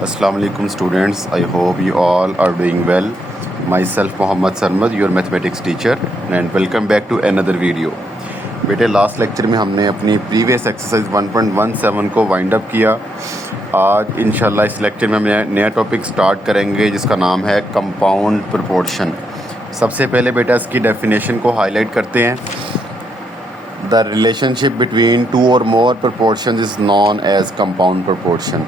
Assalamu alaikum students. I hope you all are doing well. Myself Mohammad Sarmad, your mathematics teacher, and welcome back to another video. बेटे last lecture में हमने अपनी previous exercise 1.17 को wind up किया। आज इंशाल्लाह इस lecture में हम नया टॉपिक स्टार्ट करेंगे जिसका नाम है कंपाउंड प्रोपोर्शन। सबसे पहले बेटा इसकी डेफिनेशन को हाईलाइट करते हैं। द रिलेशनशिप बिटवीन टू और more proportion is known as compound proportion.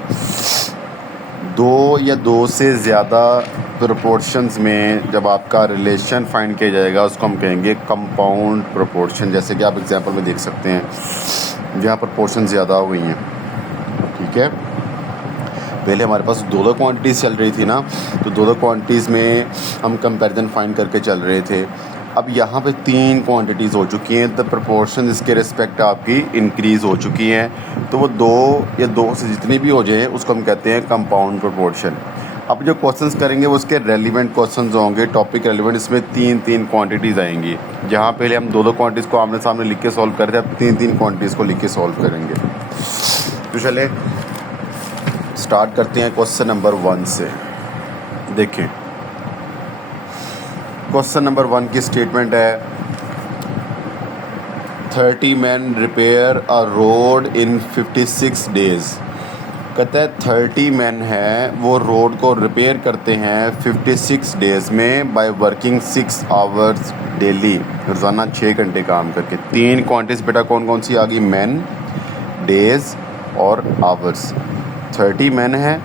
दो या दो से ज़्यादा प्रोपोर्शंस में जब आपका रिलेशन फाइंड किया जाएगा उसको हम कहेंगे कंपाउंड प्रोपोर्शन। जैसे कि आप एग्जांपल में देख सकते हैं जहाँ प्रोपोर्शन ज़्यादा हो गई हैं। ठीक है, पहले हमारे पास दो दो क्वांटिटीज़ चल रही थी ना, तो दो दो क्वांटिटीज़ में हम कंपैरिजन फाइंड करके चल रहे थे। अब यहाँ पे तीन क्वांटिटीज़ हो चुकी हैं, द प्रोपोर्शन इसके रिस्पेक्ट आपकी इंक्रीज़ हो चुकी हैं। तो वो दो या दो से जितनी भी हो जाए उसको हम कहते हैं कंपाउंड प्रोपोर्शन। अब जो क्वेश्चंस करेंगे वो उसके रेलिवेंट क्वेश्चंस होंगे, टॉपिक रेलिवेंट। इसमें तीन तीन क्वांटिटीज़ आएंगी। जहाँ पहले हम दो दो क्वांटिटीज़ को आमने सामने लिख के सॉल्व कर रहे थे, अब तीन तीन क्वांटिटीज़ को लिख के सॉल्व करेंगे। तो चले स्टार्ट करते हैं क्वेश्चन नंबर 1 से। देखें क्वेश्चन नंबर 1 की स्टेटमेंट है 30 men रिपेयर अ रोड इन 56 डेज़। कहता है 30 men हैं वो रोड को रिपेयर करते हैं 56 डेज़ में बाय वर्किंग 6 आवर्स डेली, रोज़ाना 6 घंटे काम करके। तीन क्वांटिटीज़ बेटा कौन कौन सी आ गई? मैन, डेज़ और आवर्स। 30 men हैं,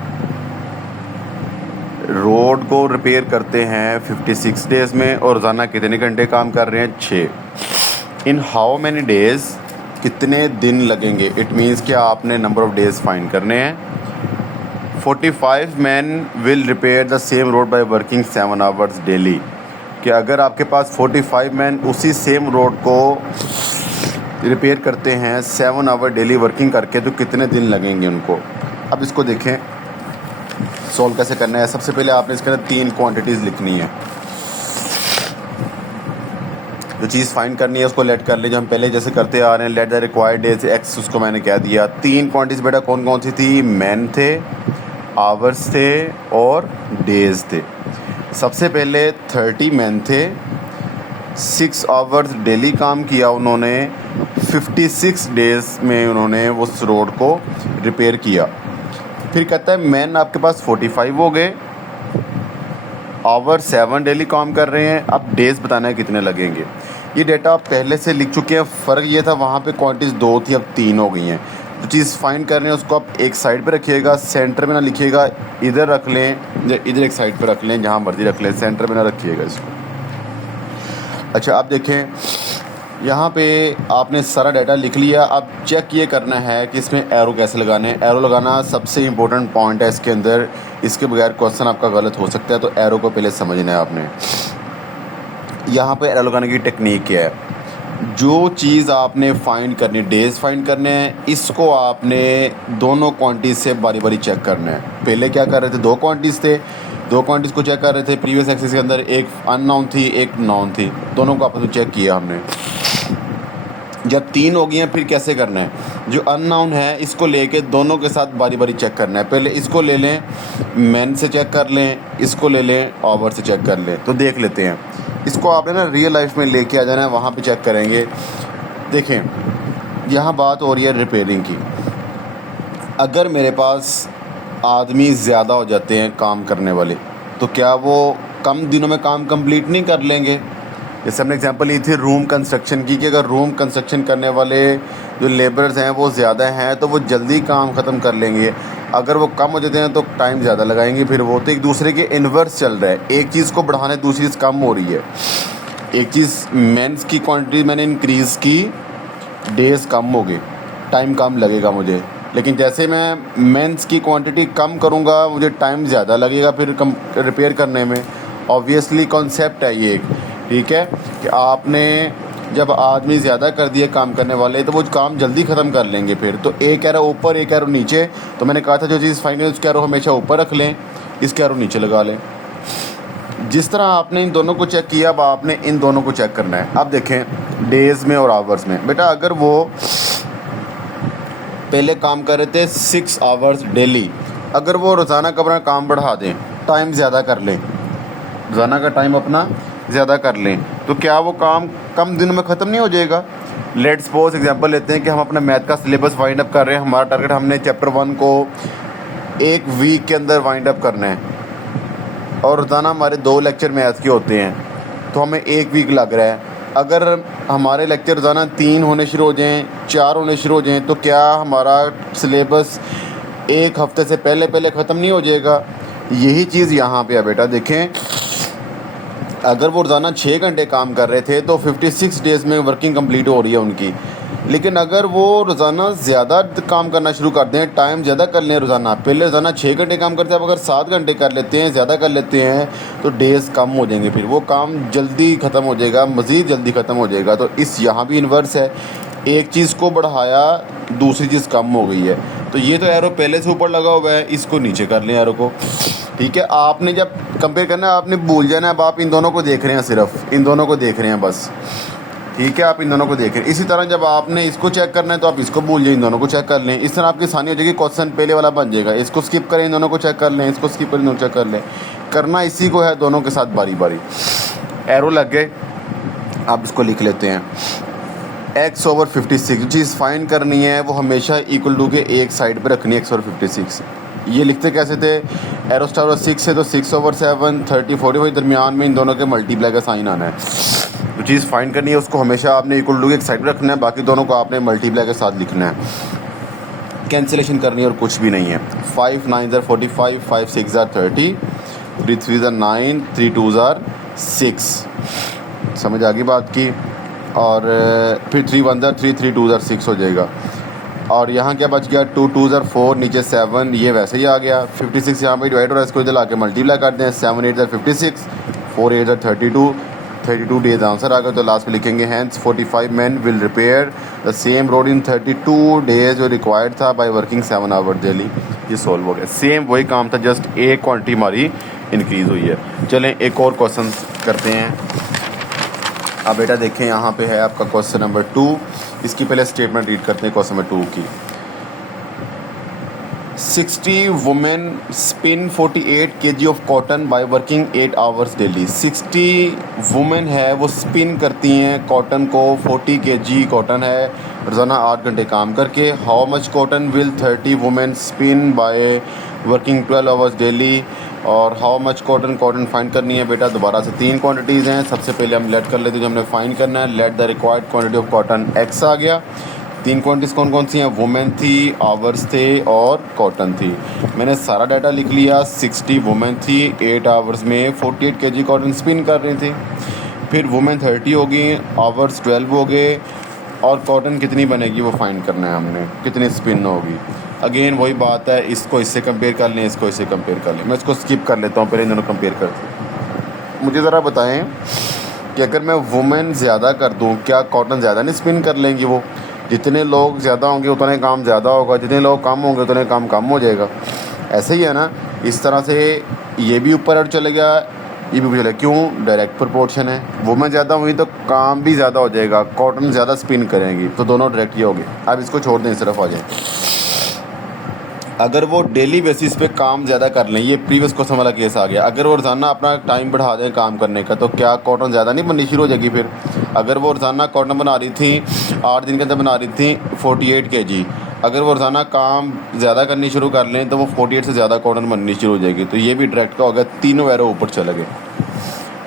रोड को रिपेयर करते हैं 56 डेज़ में और रोज़ाना कितने घंटे काम कर रहे हैं? 6। इन हाउ मैनी डेज़, कितने दिन लगेंगे? इट मीन्स कि आपने नंबर ऑफ़ डेज़ फाइंड करने हैं। 45 men will repair the same road by working 7 hours daily. कि अगर आपके पास 45 men उसी सेम रोड को रिपेयर करते हैं 7 आवर डेली वर्किंग करके, तो कितने दिन लगेंगे उनको? अब इसको देखें सॉल्व कैसे करना है। सबसे पहले आपने इसके अंदर तीन क्वांटिटीज़ लिखनी है। जो चीज़ फाइंड करनी है उसको लेट कर लीजिए। हम पहले जैसे करते आ रहे हैं, let the required days x, उसको मैंने कह दिया। तीन क्वांटिटीज़ बेटा कौन कौन सी थी? मैन थे, आवर्स थे और डेज थे। सबसे पहले 30 मैन थे, 6 आवर्स डेली काम किया उन्होंने, 56 डेज़ में उन्होंने उस रोड को रिपेयर किया। फिर कहता है मैन आपके पास 45 हो गए, आवर 7 डेली काम कर रहे हैं। अब डेज़ बताना है कितने लगेंगे। ये डेटा आप पहले से लिख चुके हैं। फ़र्क ये था वहाँ पे क्वांटिटीज़ 2 थी, अब 3 हो गई हैं। जो चीज़ फाइंड कर रहे हैं उसको आप एक साइड पे रखिएगा, सेंटर में ना लिखिएगा। इधर रख लें या इधर एक साइड पे रख लें, जहाँ मर्जी रख लें, सेंटर में ना रखिएगा इसको। अच्छा आप देखें यहाँ पे आपने सारा डाटा लिख लिया। अब चेक ये करना है कि इसमें एरो कैसे लगाने हैं। एरो लगाना सबसे इम्पोर्टेंट पॉइंट है इसके अंदर, इसके बगैर क्वेश्चन आपका गलत हो सकता है। तो एरो को पहले समझना है आपने। यहाँ पे एरो लगाने की टेक्निक क्या है? जो चीज़ आपने फाइंड करनी, डेज़ फाइंड करने हैं, इसको आपने दोनों क्वांटिटीज़ से बारी बारी चेक करना है। पहले क्या कर रहे थे? दो क्वांटिटीज़ थे, दो क्वांटिटीज़ को चेक कर रहे थे। प्रीवियस एक्सरसाइज के अंदर एक अननोन थी, एक नोन थी, दोनों को आपस में चेक किया हमने। जब 3 हो गई हैं फिर कैसे करना है? जो अननाउन है इसको लेके दोनों के साथ बारी बारी चेक करना है। पहले इसको ले लें, मैन से चेक कर लें, इसको ले लें, आवर से चेक कर लें। तो देख लेते हैं। इसको आपने ना रियल लाइफ में लेके आ जाना है, वहाँ पे चेक करेंगे। देखें यहाँ बात हो रही है रिपेयरिंग की। अगर मेरे पास आदमी ज़्यादा हो जाते हैं काम करने वाले, तो क्या वो कम दिनों में काम कंप्लीट नहीं कर लेंगे? जैसे हमने एग्जांपल ली थी रूम कंस्ट्रक्शन की, कि अगर रूम कंस्ट्रक्शन करने वाले जो लेबरर्स हैं वो ज़्यादा हैं तो वो जल्दी काम ख़त्म कर लेंगे। अगर वो कम हो जाते हैं तो टाइम ज़्यादा लगाएंगे। फिर वो तो एक दूसरे के इन्वर्स चल रहा है। एक चीज़ को बढ़ाने दूसरी चीज़ कम हो रही है। एक चीज़ मेंस की क्वांटिटी मैंने इंक्रीज़ की, डेज़ कम हो गए, टाइम कम लगेगा मुझे। लेकिन जैसे मैं मेंस की क्वांटिटी कम करूँगा मुझे टाइम ज़्यादा लगेगा फिर कम रिपेयर करने में। ऑब्वियसली कॉन्सेप्ट है ये एक। ठीक है कि आपने जब आदमी ज़्यादा कर दिए काम करने वाले तो वो काम जल्दी ख़त्म कर लेंगे। फिर तो एक एरो ऊपर एक एरो नीचे। तो मैंने कहा था जो चीज़ फाइंड करें उसके एरो हमेशा ऊपर रख लें, इसके एरो नीचे लगा लें। जिस तरह आपने इन दोनों को चेक किया, अब आपने इन दोनों को चेक करना है। अब देखें डेज़ में और आवर्स में। बेटा अगर वो पहले काम कर रहे थे 6 आवर्स डेली, अगर वो रोज़ाना का अपना काम बढ़ा दें, टाइम ज़्यादा कर लें, रोज़ाना का टाइम अपना ज़्यादा कर लें, तो क्या वो काम कम दिनों में ख़त्म नहीं हो जाएगा? लेट्स सपोज एग्जांपल लेते हैं कि हम अपना मैथ का सिलेबस वाइंड अप कर रहे हैं। हमारा टारगेट, हमने चैप्टर 1 को 1 वीक के अंदर वाइंड अप करना है और रोज़ाना हमारे 2 लेक्चर मैथ के होते हैं, तो हमें 1 वीक लग रहा है। अगर हमारे लेक्चर रोज़ाना 3 होने शुरू हो जाएँ, 4 होने शुरू हो जाएँ, तो क्या हमारा सिलेबस 1 हफ़्ते से पहले ख़त्म नहीं हो जाएगा? यही चीज़ यहाँ पे है बेटा। देखें, अगर वो रोज़ाना 6 घंटे काम कर रहे थे तो 56 डेज़ में वर्किंग कंप्लीट हो रही है उनकी। लेकिन अगर वो रोज़ाना ज़्यादा काम करना शुरू कर दें, टाइम ज़्यादा कर लें रोज़ाना, पहले रोज़ाना 6 घंटे काम करते हैं, अब अगर 7 घंटे कर लेते हैं, ज़्यादा कर लेते हैं, तो डेज़ कम हो जाएंगे, फिर वो काम जल्दी ख़त्म हो जाएगा, मज़ीद जल्दी ख़त्म हो जाएगा। तो इस यहाँ भी इन्वर्स है, एक चीज़ को बढ़ाया, दूसरी चीज़ कम हो गई है। तो ये तो एरो पहले से ऊपर लगा हुआ है, इसको नीचे कर लें एरो को, ठीक है। आपने जब कंपेयर करना है, आपने भूल जाना है, अब आप इन दोनों को देख रहे हैं, सिर्फ इन दोनों को देख रहे हैं बस, ठीक है। आप इन दोनों को देख रहे हैं। इसी तरह जब आपने इसको चेक करना है तो आप इसको भूल जाए, इन दोनों को चेक कर लें। इस तरह आपकी आसानी हो जाएगी, क्वेश्चन पहले वाला बन जाएगा, इसको स्किप करें, इन दोनों को चेक कर लें, इसको स्किप करें, इन दोनों चेक कर लें। करना इसी को है, दोनों के साथ बारी बारी। एरो लग गए, आप इसको लिख लेते हैं। x/56 चीज़ फाइंड करनी है, वो हमेशा इक्वल टू के एक साइड पे रखनी है, x/56। ये लिखते कैसे थे? एरो स्टार और 6 है तो 6/7, 30, 45 दरमियान में इन दोनों के मल्टीप्लाई का साइन आना है। तो चीज़ फाइंड करनी है, उसको हमेशा आपने इक्वल टू के एक साइड पे रखना है, बाकी दोनों को आपने मल्टीप्लाई के साथ लिखना है। कैंसिलेशन करनी है और कुछ भी नहीं है। 5 9 ज़ार 45, 5 6 ज़ार 30, 3 3 ज़ार 9, 3 2 ज़ार 6। समझ आ गई बात की? और फिर 3 1 ज़ार 3, 3 2 ज़ार 6 हो जाएगा। और यहाँ क्या बच गया? 2 2 ज़ार 4, नीचे 7, ये वैसे ही आ गया। 56 यहाँ पे डिवाइड हो रहा है, इसको इधर ला के मल्टीप्लाई कर दें। 7 8 ज़ार 56, 4 8 ज़ार 32 डेज आंसर आ गया। तो लास्ट में लिखेंगे hence 45 man will repair the same road in 32 days जो रिक्वायर्ड था बाय वर्किंग 7 आवर डेली। ये सॉल्व हो गया। सेम वही काम था, जस्ट एक क्वांटिटी हमारी इंक्रीज़ हुई है। चलें एक और क्वेश्चन करते हैं। अब बेटा देखें, यहाँ पे है आपका क्वेश्चन नंबर 2। इसकी पहले स्टेटमेंट रीड करते हैं क्वेश्चन नंबर 2 की। 60 women spin 48 kg of cotton by working 8 hours daily. 60 women है, वो स्पिन करती हैं कॉटन को, 40 kg कॉटन है, रोज़ाना 8 घंटे काम करके। How much cotton will 30 women spin bye working 12 hours daily. और हाउ मच कॉटन फाइंड करनी है बेटा। दोबारा से 3 क्वांटिटीज़ हैं। सबसे पहले हम लेट कर लेते हैं, जो हमने फाइंड करना है। Let the required quantity of cotton x आ गया। 3 क्वांटिटीज़ कौन कौन सी हैं? वुमेन थी, आवर्स थे और कॉटन थी। मैंने सारा डाटा लिख लिया। 60 वुमेन थी, 8 आवर्स में 48 kg कॉटन स्पिन कर रही थी। फिर वुमेन 30 होगी, आवर्स 12 हो गए, और कॉटन कितनी बनेगी वो फाइंड करना है हमने, कितनी स्पिन होगी। अगेन वही बात है, इसको इससे कंपेयर कर लें, इसको इससे कंपेयर कर लें। मैं इसको स्किप कर लेता हूँ, पहले इन दोनों कंपेयर करते हैं। मुझे ज़रा बताएं कि अगर मैं वुमेन ज़्यादा कर दूँ, क्या कॉटन ज़्यादा नहीं स्पिन कर लेंगी वो? जितने लोग ज़्यादा होंगे उतने काम ज़्यादा होगा, जितने लोग कम होंगे उतने काम कम हो जाएगा। ऐसे ही है ना। इस तरह से ये भी ऊपर चले गया, ये भी ऊपर चले। क्यों? डायरेक्ट प्रोपोर्शन है। वुमेन ज़्यादा हुई तो काम भी ज़्यादा हो जाएगा, कॉटन ज़्यादा स्पिन करेंगी, तो दोनों डायरेक्ट ही हो गए। अब इसको छोड़ दें, सिर्फ आ जाए। अगर वो डेली बेसिस पे काम ज़्यादा कर लें, ये प्रीवियस क्वेश्चन वाला केस आ गया। अगर वो रोज़ाना अपना टाइम बढ़ा दें काम करने का, तो क्या कॉटन ज़्यादा नहीं बननी शुरू हो जाएगी फिर? अगर वो रोज़ाना कॉटन बना रही थी, 8 दिन के अंदर बना रही थी 48 kg, अगर वो रोज़ाना काम ज़्यादा करनी शुरू कर लें तो वो 48 से ज़्यादा कॉटन बननी शुरू हो जाएगी। तो ये भी डायरेक्ट का हो गया, तीनों एरो ऊपर चले गए।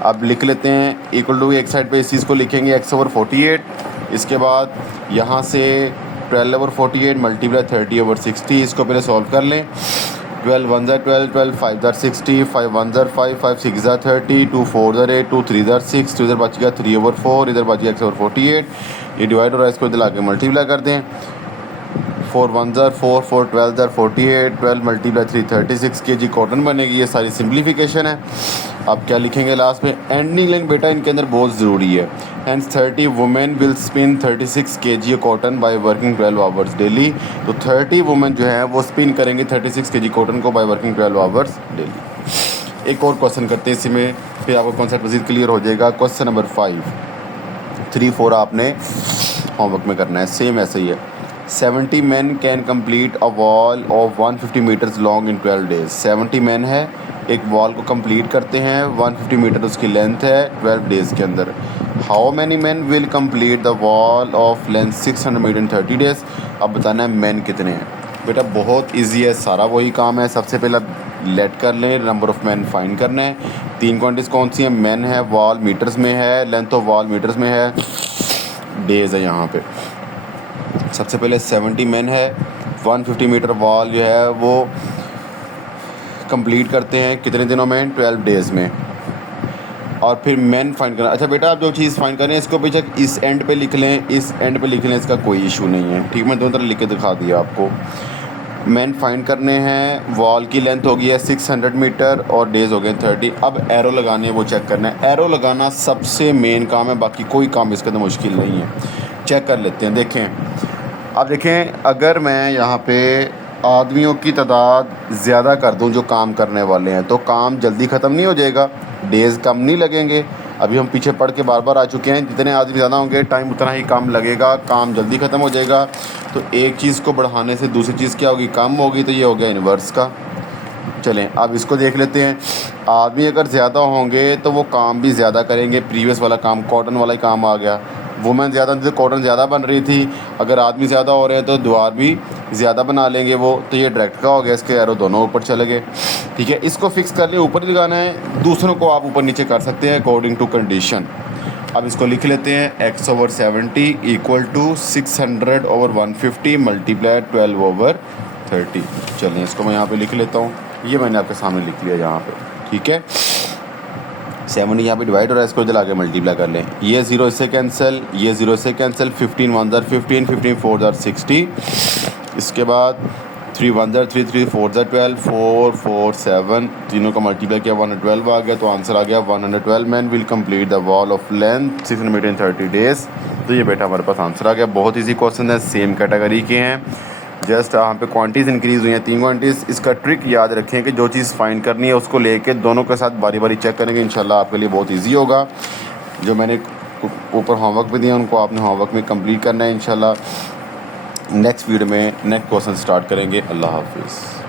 अब लिख लेते हैं इक्वल टू, एक साइड पे इस चीज़ को लिखेंगे x/48। इसके बाद यहाँ से 12/48 मल्टीप्लाई 30/60। इसको पहले सॉल्व कर लें। 12 1 ज़ार 12, 12 5 ज़ार 60, 5 1 ज़ार 5, 5 6 ज़ार 30, 2 4 ज़ार 8, 2 3 ज़ार 6, तो इधर बच गया 3/4, इधर बच गया x/48। ये डिवाइड हो रहा है, इसको इधर आके मल्टीप्लाई कर दें। 4 1 ज़ार 4, 4 12 ज़ार 48, 12 मल्टीप्लाई 3 36 kg कॉटन बनेगी। ये सारी सिंप्लीफिकेशन है। अब क्या लिखेंगे लास्ट में? एंडिंग लाइन बेटा इनके अंदर बहुत ज़रूरी है। Hence 30 women will spin 36 kg cotton by working 12 hours daily. तो 30 वुमेन जो है वो स्पिन करेंगे 36 kg कॉटन को बाय वर्किंग 12 आवर्स डेली। एक और क्वेश्चन करते हैं इसी में, फिर आपको कॉन्सेप्ट मज़ीद क्लियर हो जाएगा। क्वेश्चन नंबर 5, 3 4 आपने होमवर्क में करना है, सेम ऐसे ही है। 70 men can complete a wall of 150 meters long in 12 days। 70 men है, एक वॉल को कंप्लीट करते हैं, 150 मीटर उसकी लेंथ है 12 डेज़ के अंदर। How many man will complete the wall of length 600 metre in 30 days. अब बताना है मैन कितने हैं। बेटा बहुत इजी है, सारा वही काम है। सबसे पहले लेट कर लें, नंबर ऑफ़ मैन फाइंड करना है। तीन क्वांटिटीज़ कौन सी हैं? मैन है, वॉल मीटर्स में है, लेंथ ऑफ वॉल मीटर्स में है, डेज़ है यहाँ पे। सबसे पहले 70 मैन है, 150 मीटर वॉल जो है वो कंप्लीट करते हैं कितने दिनों में? 12 डेज़ में। और फिर मैन फाइंड करना। अच्छा बेटा आप जो चीज़ फाइंड करें इसको बेशक इस एंड पे लिख लें, इस एंड पे लिख लें, इसका कोई इशू नहीं है। ठीक, मैं दोनों तरह लिख के दिखा दिया आपको। मैन फाइंड करने हैं, वॉल की लेंथ हो गई है 600 मीटर और डेज़ हो गए 30। अब एरो लगाने हैं, वो चेक करना है। एरो लगाना सबसे मेन काम है, बाकी कोई काम इसके अंदर मुश्किल नहीं है। चेक कर लेते हैं। देखें, अब देखें, अगर मैं यहाँ पे आदमियों की तादाद ज़्यादा कर दूं जो काम करने वाले हैं तो काम जल्दी ख़त्म नहीं हो जाएगा, डेज़ कम नहीं लगेंगे। अभी हम पीछे पढ़ के बार बार आ चुके हैं, जितने आदमी ज़्यादा होंगे टाइम उतना ही काम लगेगा, काम जल्दी ख़त्म हो जाएगा। तो एक चीज़ को बढ़ाने से दूसरी चीज़ क्या होगी? कम होगी। तो ये हो गया इन्वर्स का। चलें अब इसको देख लेते हैं। आदमी अगर ज़्यादा होंगे तो वो काम भी ज़्यादा करेंगे। प्रीवियस वाला काम, कॉटन वाला ही काम आ गया। वुमेन ज़्यादा थी तो कॉटन ज़्यादा बन रही थी। अगर आदमी ज़्यादा हो रहे हैं तो दीवार भी ज़्यादा बना लेंगे वो। तो ये डायरेक्ट का हो गया, इसके एरो दोनों ऊपर चले गए। ठीक है, इसको फिक्स कर लें, ऊपर ही लगाना है। दूसरों को आप ऊपर नीचे कर सकते हैं अकॉर्डिंग टू कंडीशन। अब इसको लिख लेते हैं, x/70 equal to 600 over 150 multiply 12 over 30। चलिए इसको मैं यहाँ पे लिख लेता हूँ। ये मैंने आपके सामने लिख लिया यहाँ पे। ठीक है, 70 यहाँ पे डिवाइड हो रहा है, इसको इधर आके मल्टीप्लाई कर लें। ये 0 इससे कैंसिल, ये 0 इससे कैंसिल। 15 1 ज़र 15, 15 4 ज़र 60। इसके बाद 3 1 ज़र 3, 3 4 ज़र 12, 4 4 7, तीनों का मल्टीप्लाई किया 112 आ गया। तो आंसर आ गया 112 man will complete the wall of length 600 metre in 30 days. तो ये बेटा हमारे पास आंसर आ गया। बहुत ईजी क्वेश्चन है, सेम कैटेगरी के हैं। जस्ट यहाँ पे क्वांटिटीज़ इंक्रीज़ हुई हैं, 3 क्वांटिटीज़। इसका ट्रिक याद रखें कि जो चीज़ फाइंड करनी है उसको लेके दोनों के साथ बारी बारी चेक करेंगे, इंशाल्लाह आपके लिए बहुत इजी होगा। जो मैंने ऊपर होमवर्क भी दिया उनको आपने होमवर्क में कंप्लीट करना है इंशाल्लाह। नेक्स्ट वीडियो में नेक्स्ट क्वेश्चन स्टार्ट करेंगे। अल्लाह हाफिज़।